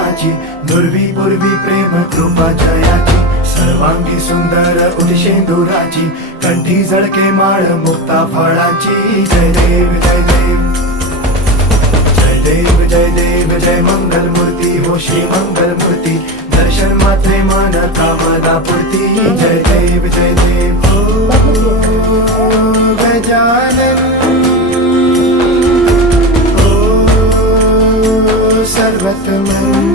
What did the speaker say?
गुणाची, दुर्वी पूर्वी प्रेम कृपा जयाची, सर्वांगी सुंदर उदिशेंदुराची, कंठी झळके माळ मुक्ता फळाची. जय देव जय देव जय देव जय देव जय मंगल मूर्ती हो श्री मंगल मूर्ती, दर्शन मात्रे मन कामदा पूर्ती. जय देव जय देव ओ गजानन ओ सर्वतमन.